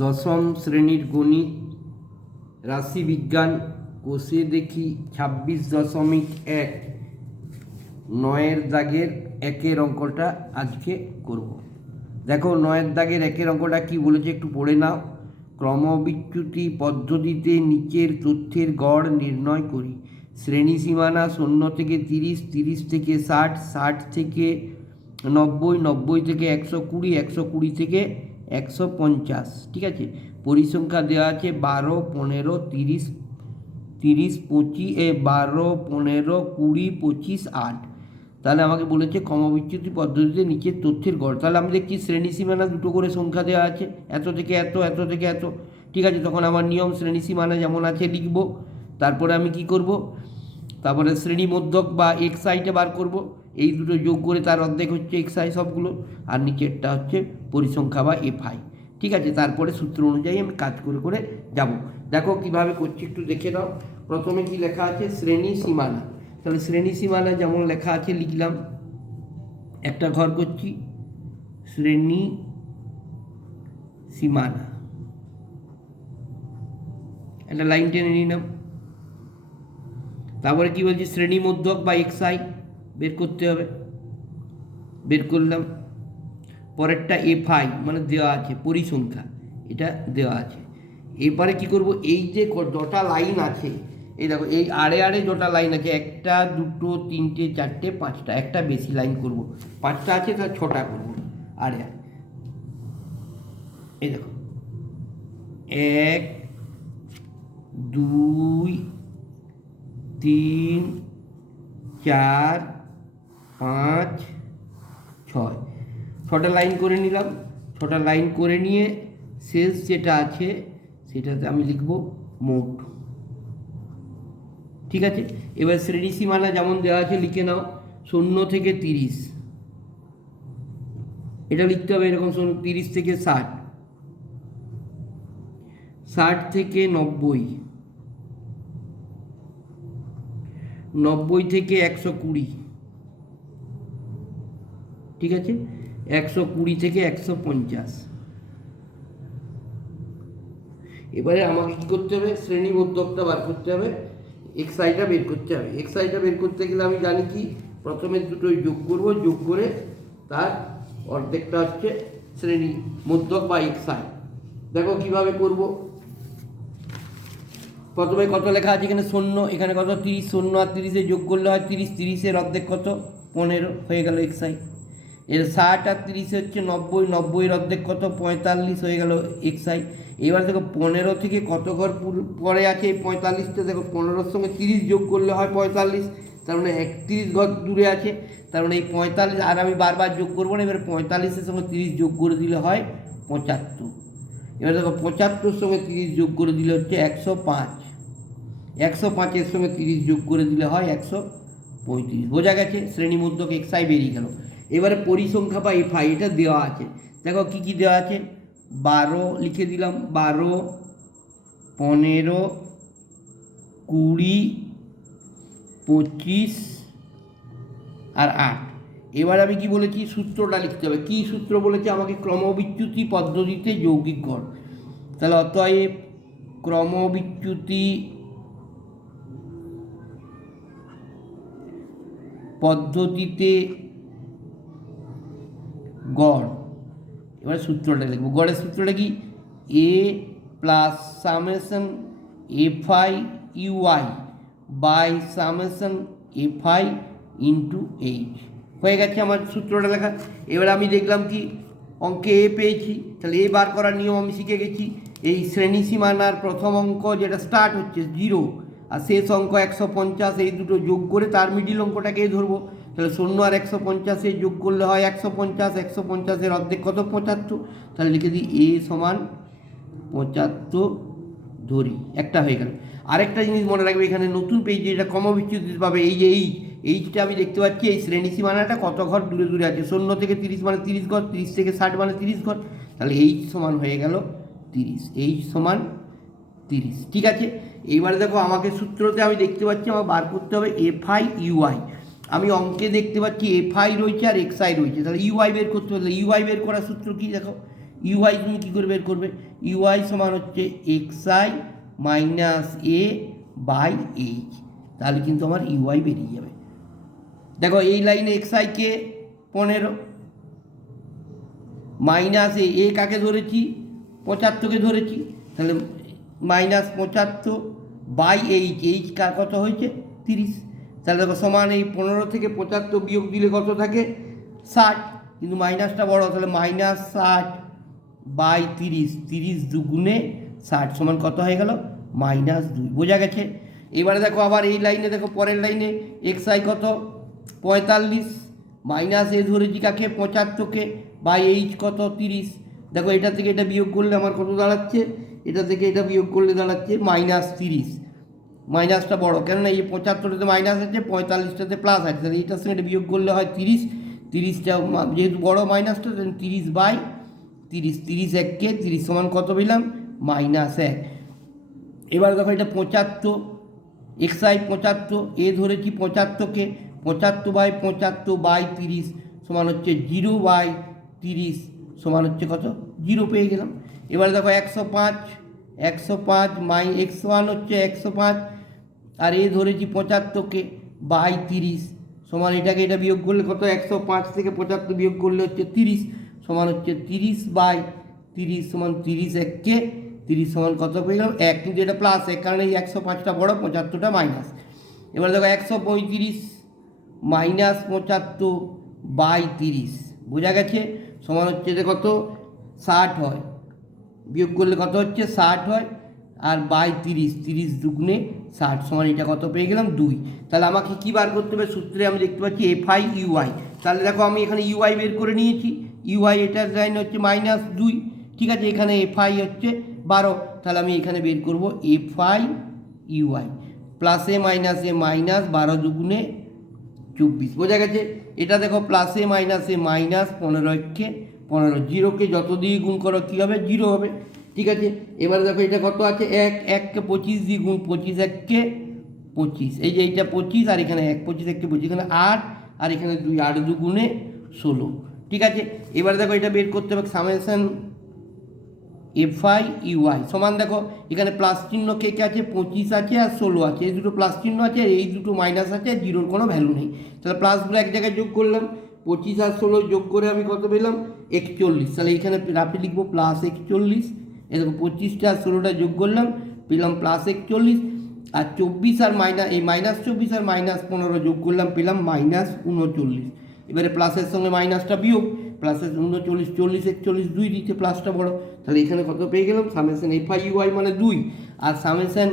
দশম শ্রেণীর গণিত রাশিবিজ্ঞান কোষে দেখি 26.1 নয়ের দাগের একের অঙ্কটা আজকে করব। দেখো নয়ের দাগের একের অঙ্কটা কি বলেছে একটু পড়ে নাও। ক্রমবিচ্যুতি পদ্ধতিতে নিচের তথ্যের গড় নির্ণয় করি। শ্রেণী সীমানা 0 থেকে 30, 30 থেকে 60, 60 থেকে 90, 90 থেকে 120, 120 থেকে 150। ঠিক আছে, পরিসংখ্যা দেওয়া আছে 12, 15, 30, 30, 25, 12, 15, 20, 25, 8। তাহলে আমাকে বলেছে ক্রমবিচ্যুতি পদ্ধতিতে নিচের তথ্যের গড়। তাহলে আমি দেখছি শ্রেণী সীমানা দুটো করে সংখ্যা দেওয়া আছে, এত থেকে এত, এত থেকে এত। ঠিক আছে, তখন আমার নিয়ম শ্রেণী সীমানা যেমন আছে লিখব। তারপরে আমি কি করব, তারপরে শ্রেণী মধ্যক বা এক্সআইটা বার করব। এই দুটো যোগ করে তার অর্ধেক হচ্ছে এক্সআই সবগুলো, আর নিচেরটা হচ্ছে পরিসংখ্যা বা এফআই। ঠিক আছে, তারপরে সূত্র অনুযায়ী আমি কাজ করে করে যাব। দেখো কিভাবে করছি একটু দেখে নাও। প্রথমে কি লেখা আছে, শ্রেণী সীমানা। তাহলে শ্রেণী সীমানা যেমন লেখা আছে লিখলাম, একটা ঘর করছি, শ্রেণী সীমানা, একটা লাইন টেনে নিলাম। তারপরে কি বলছি, শ্রেণী মধ্যক বা এক্সআই বের করতে হবে, বের করলাম। পরেরটা এফআই মানে দেওয়া আছে পরিসংখ্যা, এটা দেওয়া আছে। এরপরে কি করব, এই যে যটা লাইন আছে, এই দেখো এই আড়ে আড়ে যটা লাইন আছে, 1, 2, 3, 4, 5টা, একটা বেশি লাইন করব, 5টা আছে তার 6টা করব আড়ে আড়ে। এই দেখো 1, 2, 3, 4, 5, 6, 6টা লাইন করে নিলাম। 6টা লাইন করে নিয়ে শেষ যেটা আছে সেটাতে আমি লিখব মোট। ঠিক আছে, এবার শ্রেণী সীমানা যেমন দেওয়া আছে লিখে নাও, 0 থেকে 30, এটা লিখতে হবে এরকম। 30 থেকে 60, 60 থেকে 90, 90 থেকে 120। ঠিক আছে, 120 থেকে 150। এবারে আমাকে কি করতে হবে, শ্রেণী মধ্যকটা বার করতে হবে, এক্সআইটা বের করতে হবে। এক্সআইটা বের করতে গেলে আমি জানি কি, প্রথমে দুটোই যোগ করব, যোগ করে তার অর্ধেকটা হচ্ছে শ্রেণী মধ্যক বা এক্সআই। দেখো কিভাবে করব। প্রথমে কত লেখা আছে এখানে, 0, এখানে কত 30, 0 আর 30 যোগ করলে হয় 30, 30-এর অর্ধেক কত 15 হয়ে গেল এক্সআই। এর 60 আর 30 হচ্ছে 90, 90-এর অর্ধেক কত 45 হয়ে গেল এক্সআই। এবার দেখো 15 থেকে কত ঘর পরে আছে, এই 45টা দেখো 15-এর সঙ্গে 30 যোগ করলে হয় 45, তার মানে 31 ঘর দূরে আছে। তার মানে এই 45, আর আমি বারবার যোগ করবো না, এবার 45-এর সঙ্গে 30 যোগ করে দিলে হয় 75। এবার দেখো 75-এর সঙ্গে 30 যোগ করে দিলে হচ্ছে 105, 105-এর সঙ্গে 30 যোগ করে দিলে হয় 135। বোঝা গেছে, শ্রেণী মধ্যক এক্সআই বেরিয়ে গেল। এবারে পরিসংখ্যা বা এফআই এটা দেওয়া আছে। দেখো কি কি দেওয়া আছে, 12 লিখে দিলাম, 12, 15, 20, 25 আর 8। এবার আমি কি বলেছি, সূত্রটা লিখতে হবে। কি সূত্র বলেছে আমাকে, ক্রমবিচ্যুতি পদ্ধতিতে যৌগিক গড়। তাহলে অতএব ক্রমবিচ্যুতি পদ্ধতিতে গড়। এবার সূত্রটা লিখবো, গড়ের সূত্রটা কি, a plus summation f i u i by summation f i into h. হয়ে গেছে আমার সূত্রটা লেখা। এবার আমি দেখলাম কি, অঙ্কে এ পেয়েছি, তাহলে এ বার করার নিয়ম আমি শিখে গেছি। এই শ্রেণী সীমানার প্রথম অঙ্ক যেটা স্টার্ট হচ্ছে 0 আর শেষ অঙ্ক 150, এই দুটো যোগ করে তার মিডিল অঙ্কটাকে ধরবো। তাহলে 0 আর 150 যোগ করলে হয় 150, 150-এর অর্ধেক কত 75। তাহলে লিখে দিই এ সমান 75 ধরি, একটা হয়ে গেল। আরেকটা জিনিস মনে রাখবে, এখানে নতুন পেজ যেটা ক্রমবিচ্যুতি পাবে, এই যে এইচটা আমি দেখতে পাচ্ছি, এই শ্রেণী সীমানাটা কত ঘর দূরে দূরে আছে। 0 থেকে 30 মানে 30 ঘর, 30 থেকে 60 মানে 30 ঘর। তাহলে এইচ সমান হয়ে গেল 30, এইচ সমান 30। ঠিক আছে, এইবারে দেখো আমাকে সূত্রতে আমি দেখতে পাচ্ছি আমার বার করতে হবে এফআই ইউআই। আমি অঙ্কে দেখতে পাচ্ছি এফআই রয়েছে আর এক্সআই রয়েছে, তাহলে ইউআই বের করতে হলে ইউআই বের করার সূত্র কি, দেখো ইউআই তুমি কী করে বের করবে? ইউআই সমান হচ্ছে xi minus a by h, তাহলে কিন্তু আমার ইউআই বেরিয়ে যাবে। দেখো এই লাইনে xi কে 15, মাইনাস এ কাকে ধরেছি? 75কে ধরেছি, তাহলে -75 বাই এইচ কার কত হয়েছে? 30। তাহলে দেখো সমান এই 15 থেকে 75 বিয়োগ দিলে কত থাকে? 60, কিন্তু মাইনাসটা বড়, তাহলে -60 বাই 30, 30 দুগুণে 60 সমান কত হয়ে গেল? -2। বোঝা গেছে? এবারে দেখো আবার এই লাইনে, দেখো পরের লাইনে xi কত? 45, মাইনাস এ ধরেছি কাকে? 75কে, বাই এইচ কত? 30। দেখো এটা থেকে এটা বিয়োগ করলে আমার কত দাঁড়াচ্ছে? এটা থেকে এটা বিয়োগ করলে দাঁড়াচ্ছে -30। মাইনাসটা বড়, কেননা এই 75টাতে মাইনাস আছে, 45টাতে প্লাস আছে, তাহলে এটার সঙ্গে এটা বিয়োগ করলে হয় 30। 30টা যেহেতু বড় মাইনাসটা, 30 বাই 30, 30 এককে 30 সমান কত পেলাম? -1। এবার দেখো এটা 75, xi 75, এ ধরেছি 75কে, 75 বাই 75 বাই 30 সমান হচ্ছে 0 বাই 30 সমান হচ্ছে কত? 0 পেয়ে গেলাম। এবারে দেখো 105, 105 x1 হচ্ছে 105, আর এ ধরেছি 75কে, বাই 30 সমান এটাকে এটা বিয়োগ করলে কত? 105 থেকে 75 বিয়োগ করলে হচ্ছে 30 সমান হচ্ছে 30 বাই 30 সমান 30 এককে 30 সমান কত পেয়ে গেলাম? 1, কিন্তু এটা প্লাস 1, কারণ এই 105টা বড়, 75টা মাইনাস। এবার দেখো 135 মাইনাস 75 বাই 30, বোঝা গেছে? সমান হচ্ছে যে কত? 60 হয়, বিয়োগ করলে কত হচ্ছে? 60 হয়, আর বাই 30, 30 দুগুণে 60 সমান এটা কত পেয়ে গেলাম? 2। তাহলে আমাকে কী বার করতে হবে? সূত্রে আমি দেখতে পাচ্ছি FI UI। তাহলে দেখো আমি এখানে ইউআই বের করে নিয়েছি, ইউআই এটার লাইন হচ্ছে -2, ঠিক আছে? এখানে FI হচ্ছে 12, তাহলে আমি এখানে বের করব FI UI, প্লাসে মাইনাসে মাইনাস, 12 দুগুণে 24, বোঝা গেছে? এটা দেখো প্লাসে মাইনাসে মাইনাস, 15 একে 15, 0কে যত দিয়ে গুণ করো কী হবে? 0 হবে, ঠিক আছে? এবারে দেখো এটা কত আছে? 1কে 25 দিয়ে গুণ, 25 এককে 25, এই যে এইটা 25, আর এখানে 1, 25 এককে 25, এখানে 8, আর এখানে 2, 8 দুগুণে 16, ঠিক আছে? এবারে দেখো এটা বের করতে হবে সামেশন FI UI সমান, দেখো এখানে প্লাস চিহ্ন কে কে আছে? 25 আছে আর 16 আছে, এই দুটো প্লাস চিহ্ন আছে, এই দুটো মাইনাস আছে, জিরোর কোনো ভ্যালু নেই। তাহলে প্লাসগুলো এক জায়গায় যোগ করলাম, 25 আর 16 যোগ করে আমি কত পেলাম? 41। তাহলে এখানে রাফি লিখবো প্লাস 41। এই দেখো 25টা আর 16টা যোগ করলাম, পেলাম প্লাস 41, আর 24 আর এই -24 আর -15 যোগ করলাম, পেলাম -39। এবারে প্লাসের সঙ্গে মাইনাসটা বিয়োগ, প্লাসের 39, 40, 41, 2 দিচ্ছে, প্লাসটা বড়, তাহলে এখানে কত পেয়ে গেলাম? সামেশন FI UI মানে 2, আর সামেশন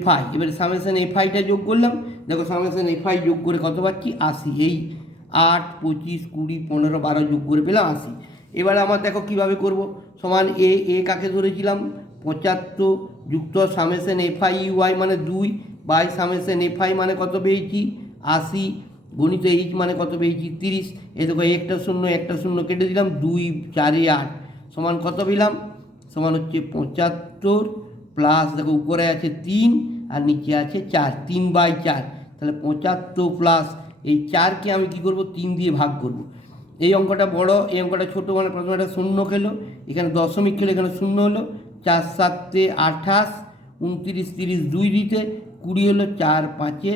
FI, এবারে সামেশন FIটা যোগ করলাম, দেখো সামেশন FI যোগ করে কত পাচ্ছি? 80। এই 8, 25, 20, 15, 12 যোগ করে পেলাম 80। এবারে আমার দেখো কীভাবে করব? সমান এ কাকে ধরেছিলাম? 75 যুক্ত সামেশন FI UI মানে 2 বাই সামেশন FI মানে কত পেয়েছি? 80 গণিত এইচ মানে কত পেয়েছি? 30। এই দেখো একটা শূন্য কেটে দিলাম, 2, 4, 8 সমান কত পেলাম? সমান হচ্ছে 75 প্লাস, দেখো উপরে আছে 3 আর নিচে আছে 4, 3 বাই 4, তাহলে 75 প্লাস এই 4কে আমি কী করব? 3 দিয়ে ভাগ করব। এই অঙ্কটা বড়, এই অঙ্কটা ছোটো, মানে প্রথমে একটা শূন্য খেলো, এখানে দশমিক খেলো, এখানে শূন্য হলো, 4 7 28, 29, 30, 2 দিতে 20 হলো, 4 5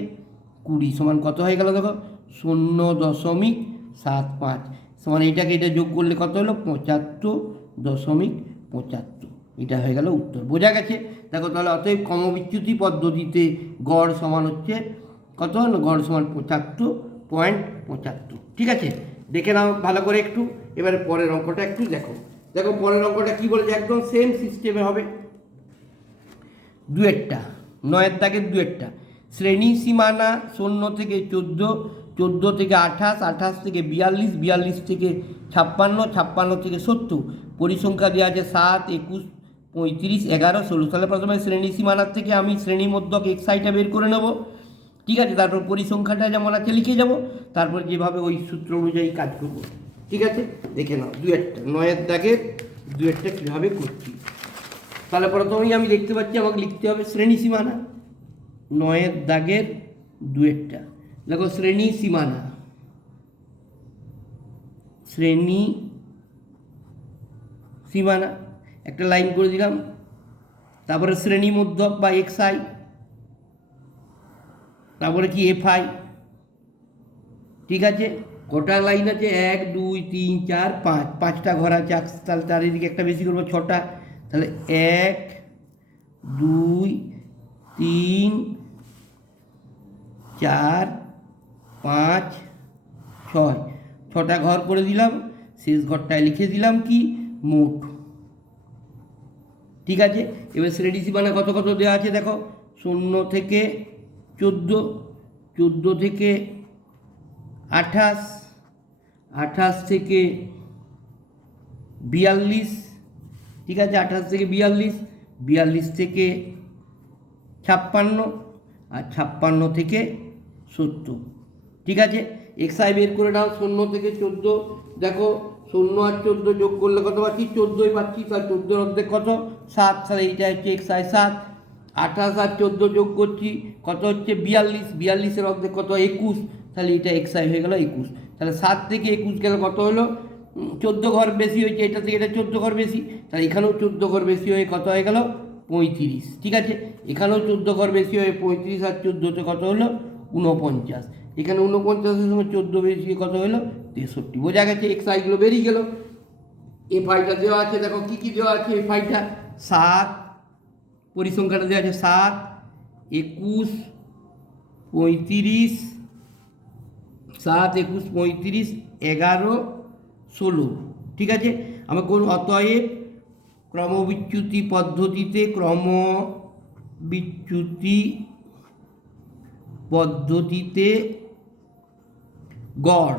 20 সমান কত হয়ে গেল? দেখো 0.75 সমান এইটাকে এটা যোগ করলে কত হলো? 75.75, এটা হয়ে গেল উত্তর। বোঝা গেছে? দেখো তাহলে অতএব ক্রমবিচ্যুতি পদ্ধতিতে গড় সমান হচ্ছে কত হলো? গড় সমান 75.75, ঠিক আছে? দেখে নাও ভালো করে একটু। এবারে পরের অঙ্কটা একটু দেখো। দেখো পরের অঙ্কটা কী বলেছে? একদম সেম সিস্টেমে হবে, দুয়েরটা 9 দাগের দুয়েরটা। শ্রেণী সীমানা 0 থেকে 14, 14 থেকে 28, 28 থেকে 42, 42 থেকে 56, 56 থেকে 70, পরিসংখ্যা দেওয়া আছে 7, 21, 35, 11, 16। তাহলে প্রথমে শ্রেণী সীমানার থেকে আমি শ্রেণীমধ্যক xi বের করে নেব, ঠিক আছে? তারপর পরিসংখ্যাটা যেমন আছে লিখে যাব, তারপর যেভাবে ওই সূত্র অনুযায়ী কাজ করব, ঠিক আছে? দেখে নাও দুয়েরটা 9 দাগের দুয়েরটা কীভাবে করছি। তাহলে প্রথমেই আমি দেখতে পাচ্ছি আমাকে লিখতে হবে শ্রেণী সীমানা, 9 দাগের দুয়েরটা। দেখো শ্রেণী সীমানা, শ্রেণী সীমানা একটা লাইন করে দিলাম, তারপরে শ্রেণী মধ্যক বা এক্সআই, তারপরে কি এফআই। ঠিক আছে, কটা লাইন আছে? 1 2 3 4 5, 5টা ঘর আছে। তাহলে চারিদিকে একটা বেশি করবো, 6টা। তাহলে 1 2 3 4 5 6, 6টা ঘর করে দিলাম। শেষ ঘরটায় লিখে দিলাম কি মোট। ঠিক আছে, এবার শ্রেণী সীমানা কত কত দেওয়া আছে দেখো। 0 থেকে 14, 14 থেকে 28, 28 থেকে 42। ঠিক আছে, 28 থেকে 42, 42 থেকে 56, আর 56 থেকে 70। ঠিক আছে, এক্সআই বের করে নাও। 0 থেকে 14, দেখো 0 আর 14 যোগ করলে কত পাচ্ছি? 14ই পাচ্ছি। তার 14 অর্ধেক কত? 7। তাহলে এইটা হচ্ছে এক্সআই 7। 28 আর 14 যোগ করছি, কত হচ্ছে? 42। 42-এর অর্ধেক কত? 21। তাহলে এটা এক্সআই হয়ে গেল 21। তাহলে 7 থেকে 21 গেলে কত হলো? 14 ঘর বেশি হয়েছে, এটা থেকে এটা 14 ঘর বেশি। তাহলে এখানেও 14 ঘর বেশি হয়ে কত হয়ে গেল? 35। ঠিক আছে, এখানেও 14 ঘর বেশি হয়ে 35 আর 14তে কত হলো? 49। এখানে 49-এর সঙ্গে 14 বেশি কত হলো? 63। বোঝা গেছে, এক্সআইগুলো বেরিয়ে গেল। এফআইটা দেওয়া আছে, দেখো কী কী দেওয়া আছে। এফআইটা 7, পরিসংখ্যাটা দেওয়া আছে 7, 21, 35, 7, 21, 35, 11, 16। ঠিক আছে, আমরা কোন অতএব ক্রমবিচ্যুতি পদ্ধতিতে গড়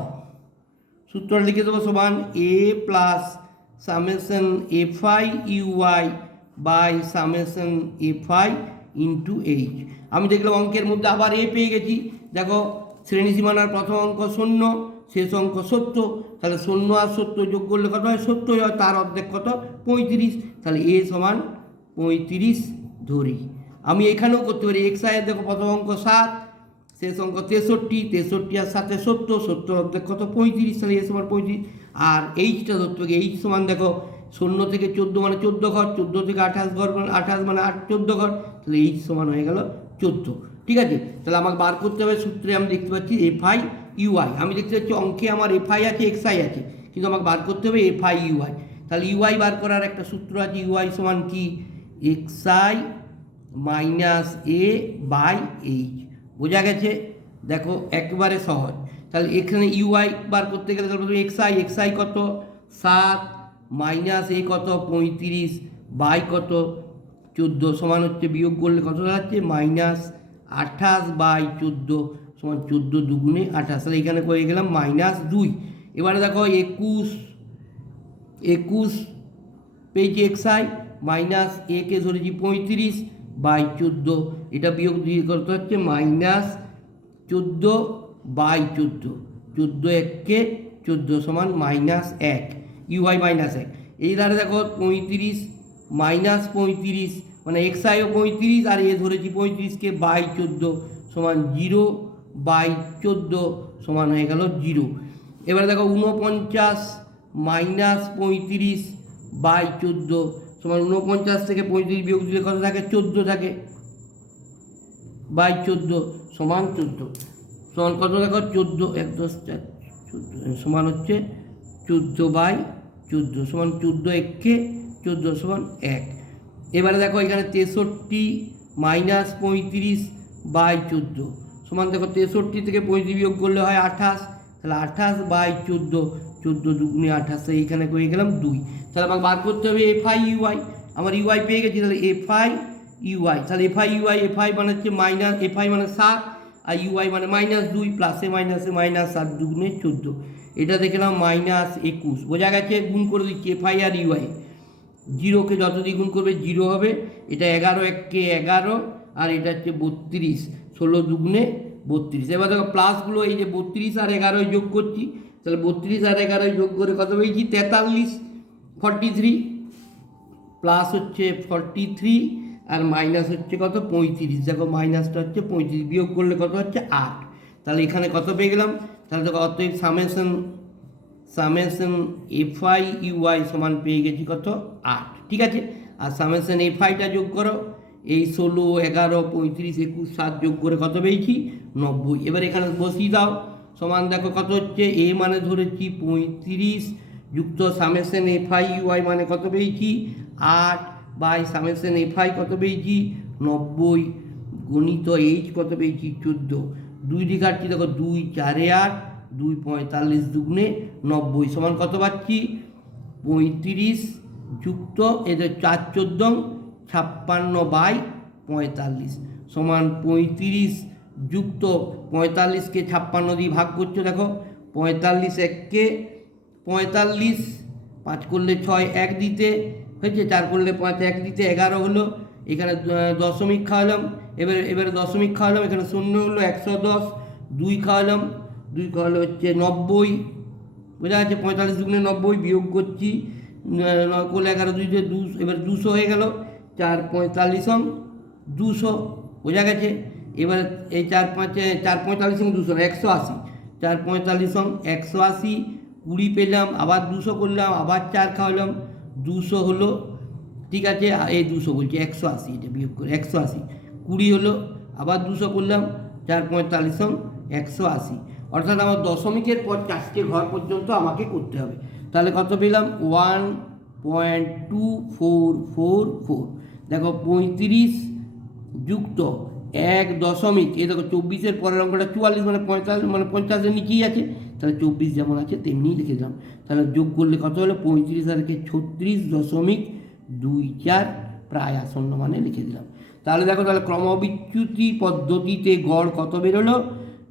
সূত্র লিখে দেবো সমান a plus summation f i u i by summation f i into h. আমি দেখলাম অঙ্কের মধ্যে আবার এ পেয়ে গেছি। দেখো শ্রেণী সীমানার প্রথম অঙ্ক 0, শেষ অঙ্ক 70। তাহলে 0 আর 70 যোগ করলে কত হয়? 70 হয়। তার অর্ধেক কত? 35। তাহলে এ সমান 35 ধরি। আমি এখানেও করতে পারি। এক্সআই দেখো প্রথম অঙ্ক 7, শেষ অঙ্ক 63, 63 আর 7 70, 70 অর্ধেক কত? 35। তাহলে এ সমান 35। আর এইচটা ধরতে হবে। এইচ সমান দেখো 0 থেকে 14 মানে 14 ঘর, 14 থেকে 28 ঘর মানে 28 মানে 14 ঘর। তাহলে এইচ সমান হয়ে গেল 14। ঠিক আছে, তাহলে আমাকে বার করতে হবে। সূত্রে আমি দেখতে পাচ্ছি এফআই ইউআই। আমি দেখতে পাচ্ছি অঙ্কে আমার এফআই আছে, এক্সআই আছে, কিন্তু আমাকে বার করতে হবে এফআই ইউআই। তাহলে ইউআই বার করার একটা সূত্র আছে। ইউআই সমান কি? X i minus a by h. বোঝা গেছে? দেখো একবারে সহজ। তাহলে এখানে ইউআই বার করতে গেলে তাহলে প্রথমে এক্সআই, এক্সআই কত? 7 মাইনাস এ কত? 35 বাই কত? 14 সমান হচ্ছে, বিয়োগ করলে কত দাঁড়াচ্ছে? মাইনাস 28 বাই 14 সমান 14 দুগুণে 28। তাহলে এখানে করে গেলাম -2। এবারে দেখো 21 পেয়েছি এক্সআই, মাইনাস এ কে ধরেছি 35 বাই 14, এটা বিয়োগ দিয়ে করতে হচ্ছে -14 বাই 14, 14 এককে 14 সমান -1, ইউআই -1। এই ধারে দেখো 35 -35 মানে এক্সআইও 35 আর এ ধরেছি 35কে বাই 14 সমান 0 বাই 14 সমান হয়ে গেল 0। এবারে দেখো 49 -35 বাই 14 সমান 49 থেকে 35 বিয়োগ দিলে কত থাকে? 14 থাকে, বাই 14 সমান 14 সমান কত দেখো? 14 1 10 4 14 সমান হচ্ছে 14 বাই 14 সমান 14 এককে 14 সমান 1। এবারে দেখো এখানে 63 -35 বাই 14 সমান দেখো 63 থেকে 35 বিয়োগ করলে হয় 28, তাহলে 28 বাই 14, 14 দুগুণে 28, এইখানে করে গেলাম 2। তাহলে আমাকে বার করতে হবে এফআই ইউআই। আমার ইউআই পেয়ে গেছি, তাহলে এফআই ইউআই। তাহলে এফআই ইউআই, এফআই মানে হচ্ছে মাইনাস, এফআই মানে 7 আর ইউআই মানে -2, প্লাসে মাইনাসে -7 দুগুণে 14, এটা দেখলাম -21। বোঝা গেছে? গুণ করে দিচ্ছি এফআই আর ইউআই। 0কে যত দিয়ে গুণ করবে 0 হবে। এটা 11 এককে 11 আর এটা হচ্ছে 32, 16 দুগুণে 32। এবার দেখো প্লাসগুলো এই যে 32 আর 11 যোগ করছি, তাহলে 32 আর 11 যোগ করে কত পেয়েছি? 43, 43 প্লাস হচ্ছে 43 আর মাইনাস হচ্ছে কত? 35। দেখো মাইনাসটা হচ্ছে 35, বিয়োগ করলে কত হচ্ছে? 8। তাহলে এখানে কত পেয়ে গেলাম? তাহলে দেখো অতএব সামেশন এফআই ইউআই সমান পেয়ে গেছি কত 8, ঠিক আছে। আর সামেশন এফআইটা যোগ করো, এই 16, 11, 35, 21, 7 যোগ করে কত পেয়েছি 90। এবার এখানে বসিয়ে দাও, সমান দেখো কত হচ্ছে, এ মানে ধরেছি 35 যুক্ত সামেশন এফআই ইউআই মানে কত পেয়েছি 8 বাই সামেশন এফআই কত পেয়েছি 90 গণিত এইচ কত পেয়েছি 14। 2 দিয়ে কাটছি দেখো 2 4 8, 2 45 দুগুণে 90 সমান কত পাচ্ছি 35 যুক্ত এদের 4 14 56 বাই 45 সমান 35 যুক্ত 45কে 56 দিয়ে ভাগ করছো, দেখো 45 1কে 45, 5 করলে 6 1 দিতে হয়েছে, 4 করলে 5 1 দিতে 11 হলো। এখানে দশমিক খাওয়ালাম, এবারে দশমিক খাওয়ালাম, এখানে 0 হলো 110, 2 খাওয়ালাম, 2 খাওয়ালে হচ্ছে 90, বোঝা যাচ্ছে। 45 দুগুণে 90 বিয়োগ করছি, 9 করলে 11 2 200, এবার 200 হয়ে গেল। 4 45 200, বোঝা গেছে। এবার এই 4 45 200 180, 4 45 180, 20 পেলাম, আবার 200 করলাম, আবার 4 খাওয়ালাম, 200 হলো, ঠিক আছে। এই 200 বলছি 180, এটা বিয়োগ করে 180, 20 হলো, আবার 200 করলাম, 4 45 180, অর্থাৎ আমার দশমিকের পর 4টে ঘর পর্যন্ত আমাকে করতে হবে। তাহলে কত পেলাম 1.2444। দেখো 35 যুক্ত 1 দশমিক, এই দেখো 24-এর পরের অঙ্কটা 44 মানে 45 মানে 50-এর নিচেই আছে, তাহলে 24 যেমন আছে তেমনিই লিখে দিলাম। তাহলে যোগ করলে কত হলো 35 আর 36.24, প্রায় আসন্ন মানে লিখে দিলাম। তাহলে দেখো, তাহলে ক্রমবিচ্যুতি পদ্ধতিতে গড় কত বেরোলো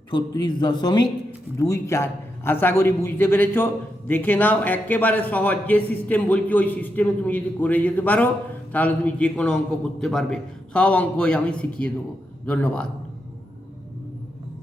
36.24। আশা করি বুঝতে পেরেছো। দেখে নাও, একেবারে সহজ, যে সিস্টেম বলছি ওই সিস্টেমে তুমি যদি করে যেতে পারো তাহলে তুমি যে কোনো অঙ্ক করতে পারবে। সব অঙ্কই আমি শিখিয়ে দেবো। ধন্যবাদ।